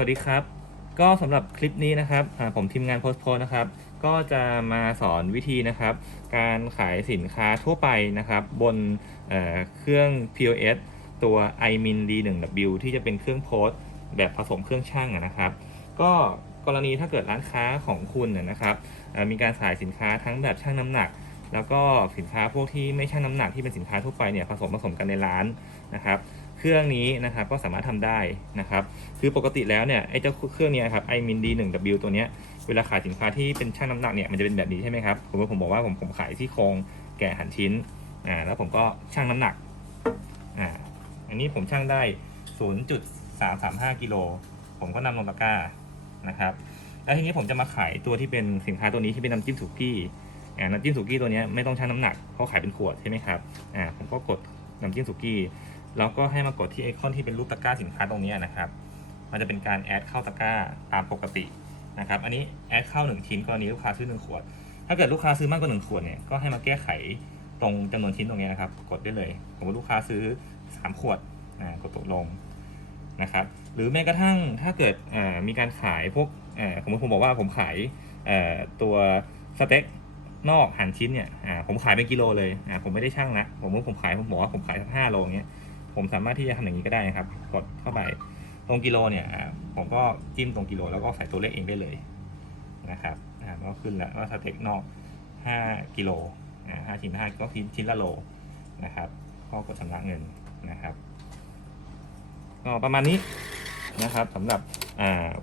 วัสดีครับ ก็สำหรับคลิปนี้นะครับผมทีมงานโพสโพนะครับ ก็จะมาสอนวิธีนะครับ การขายสินค้าทั่วไปนะครับ บนเเครื่อง POS ตัว iMin D1W ที่จะเป็นเครื่องโพสต์แบบผสมเครื่องช่างนะครับ ก็กรณีถ้าเกิดร้านค้าของคุณนะครับมีการขายสินค้าทั้งแบบช่างน้ำหนัก แล้วก็สินค้าพวกที่ไม่ช่างน้ำหนักที่เป็นสินค้าทั่วไปเนี่ยผสมผสมกันในร้านนะครับ เครื่องนี้นะครับก็สามารถทำได้นะครับ คือปกติแล้วเนี่ยไอ้เจ้าเครื่องนี้ครับ iMin D1W ตัวเนี้ยเวลาขายสินค้าที่เป็นช่างน้ำหนักเนี่ยมันจะเป็นแบบนี้ใช่ไหมครับผมว่าผมบอกว่าผมผมขายที่โครงแกะหั่นชิ้นอ่าแล้วผมก็ช่างน้ำหนักอ่าอันนี้ผมช่างได้ 0.335กิโลผมก็นำลงตะกร้านะครับแล้วทีนี้ผมจะมาขายตัวที่เป็นสินค้าตัวนี้ที่เป็นน้ำจิ้มสุกี้อ่าน้ำจิ้มสุกี้ตัวเนี้ยไม่ต้องชั่งน้ำหนักเพราะขายเป็นขวดใช่ไหมครับอ่าผมก็กดน้ำจิ้มสุกี้ แล้วก็ให้มากดที่ไอคอนที่เป็นรูปตะกร้าสินค้าตรงนี้นะครับ มันจะเป็นการแอดเข้าตะกร้าตามปกตินะครับ อันนี้แอดเข้า 1 ชิ้นกรณีลูกค้าซื้อ 1 ขวด ถ้าเกิดลูกค้าซื้อมากกว่า 1 ขวดเนี่ย ก็ให้มาแก้ไขตรงจำนวนชิ้นตรงนี้นะครับ กดได้เลยสมมติลูกค้าซื้อ 3 ขวดนะกดตกลงนะครับ หรือแม้กระทั่งถ้าเกิดมีการขายพวกอ่าผมผมบอกว่าผมขายตัวสเต็กนอกหั่นชิ้นเนี่ยผมขายเป็นกิโลเลยผมไม่ได้ช่างนะผมว่าผมขายผมบอกว่าผมขายสักห้าโลเงี้ย ผมสามารถที่จะทำอย่างนี้ก็ได้นะครับ กดเข้าไปตรงกิโลเนี่ยผมก็จิ้มตรงกิโลแล้วก็ใส่ตัวเลขเองได้เลยนะครับอ่าก็ขึ้นแล้วว่าสเต็กนอก 5 กิโลอ่าชิ้น5ก็ชิ้นชิ้นละโลนะครับก็กดชำระเงินนะครับก็ประมาณนี้นะครับสำหรับ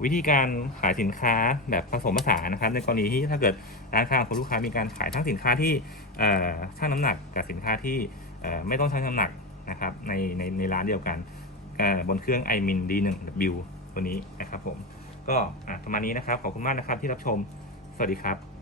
วิธีการขายสินค้าแบบผสมผสานนะครับ ในกรณีที่ถ้าเกิดร้านค้าของลูกค้ามีการขายทั้งสินค้าที่เอ่อชั่งน้ำหนักกับสินค้าที่ไม่ต้องชั่งน้ำหนัก นะครับในในในร้านเดียวกันบนเครื่อง iMin D1W ตัวนี้นะครับผมก็ประมาณนี้นะครับ ขอบคุณมากนะครับที่รับชม สวัสดีครับ